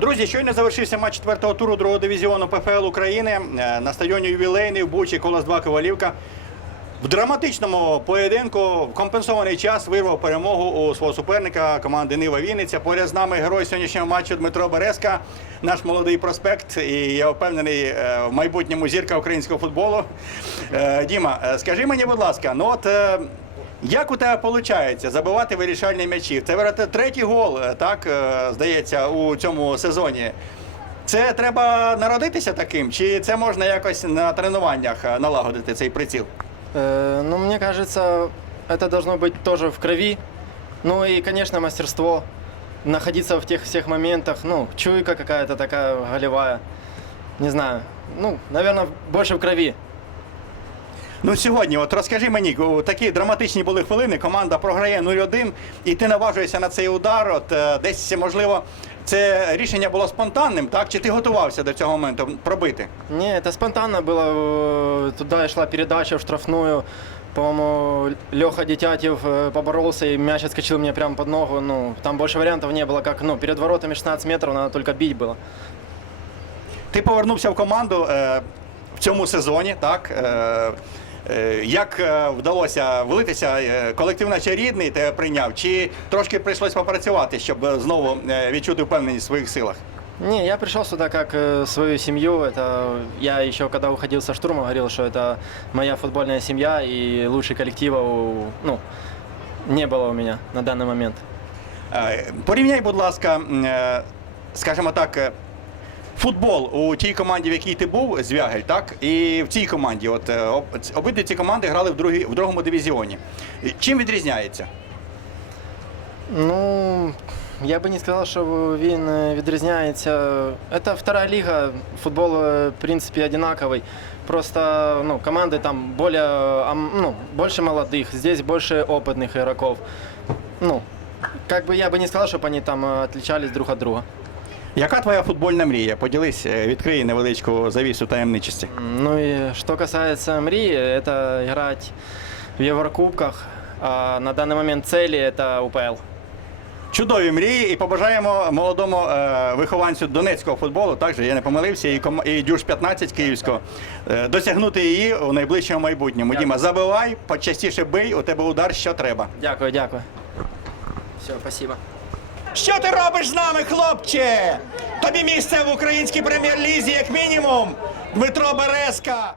Друзі, щойно завершився матч четвертого туру другого дивізіону ПФЛ України е, на стадіоні ювілейний в Бучі Колос 2 Ковалівка. В драматичному поєдинку в компенсований час вирвав перемогу у свого суперника команди Нива Вінниця. Поряд з нами герой сьогоднішнього матчу Дмитро Березка, наш молодий проспект. І я впевнений е, в майбутньому зірка українського футболу. Е, Діма, е, скажи мені, будь ласка, ну от. Як у тебе виходить забивати вирішальні м'ячі? Це третій гол, так здається, у цьому сезоні. Це треба народитися таким, чи це можна якось на тренуваннях налагодити цей приціл? Э, ну, мне кажется, это должно быть тоже в крови. Ну и, конечно, мастерство. Находиться в тех всех моментах. Ну, чуйка какая-то такая голевая. Не знаю. Ну, наверное, больше в крови. Ну сьогодні, от розкажи мені, у такі драматичні були хвилини. Команда програє 0-1, і ти наважуєшся на цей удар. От е, десь можливо це рішення було спонтанним, так? Чи ти готувався до цього моменту пробити? Не, это спонтанно было. Э, Туда шла передача в штрафную. По-моему, Леха Детятьев э, поборолся, и мяч отскочил мне прямо под ногу. Ну, там больше вариантов не было, как, ну, перед воротами 16 метров, надо только бить было. Ти повернувся в команду е, в цьому сезоні, так? Е, е, як е, вдалося влитися? Е, Колектив наче рідний тебе прийняв, чи трошки прийшлось попрацювати, щоб е, знову е, відчути впевненість в своїх силах? Не, я пришел сюда как э, свою семью. Это я еще когда уходил со штурма говорил, что это моя футбольная семья и лучший коллектива у- ну, не было у меня на данный момент. Е, Порівняй, будь ласка, м, е, скажімо так, е, футбол у тій команді, в якій ти був, Звягель, так? І в цій команді. От е, об- ц- обидві ці команди грали в, другій, в другому дивізіоні. І Чим відрізняється? Ну, я бы не сказал, що він е, відрізняється. Это вторая лига, футбол, е, в принципе, одинаковый. Просто ну, команды там более, ам- ну, больше молодых, здесь больше опытных игроков. Ну, как бы я бы не сказал, чтобы они там э, отличались друг от друга. Яка твоя футбольна мрія? Поділись, е, відкрий невеличку завісу таємничості. Ну и что касается Мрии, это играть в Еврокубках. А на данный момент цели это УПЛ. Чудові мрії і побажаємо молодому е, вихованцю донецького футболу, так же я не помилився, і, ком- і Дюш 15 київського, е, досягнути її у найближчому майбутньому. Діма, забивай, почастіше бий, у тебе удар, що треба. Дякую, дякую. Все, спасибо. Що ти робиш з нами, хлопче? Тобі місце в українській прем'єр-лізі, як мінімум. Дмитро Березка.